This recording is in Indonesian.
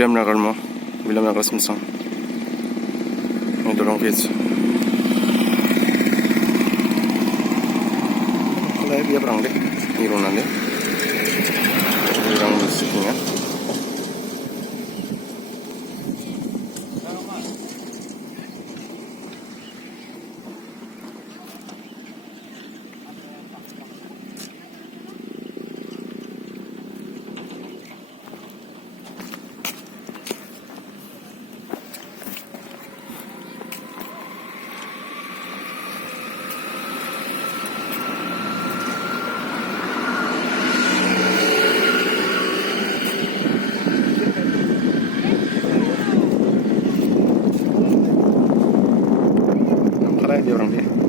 William Nagar mo. William Nagar Simpson. May dorong kids. Kalay dia perang deh. Ironan deh. Irang musiknya. Kalay dia orang dia.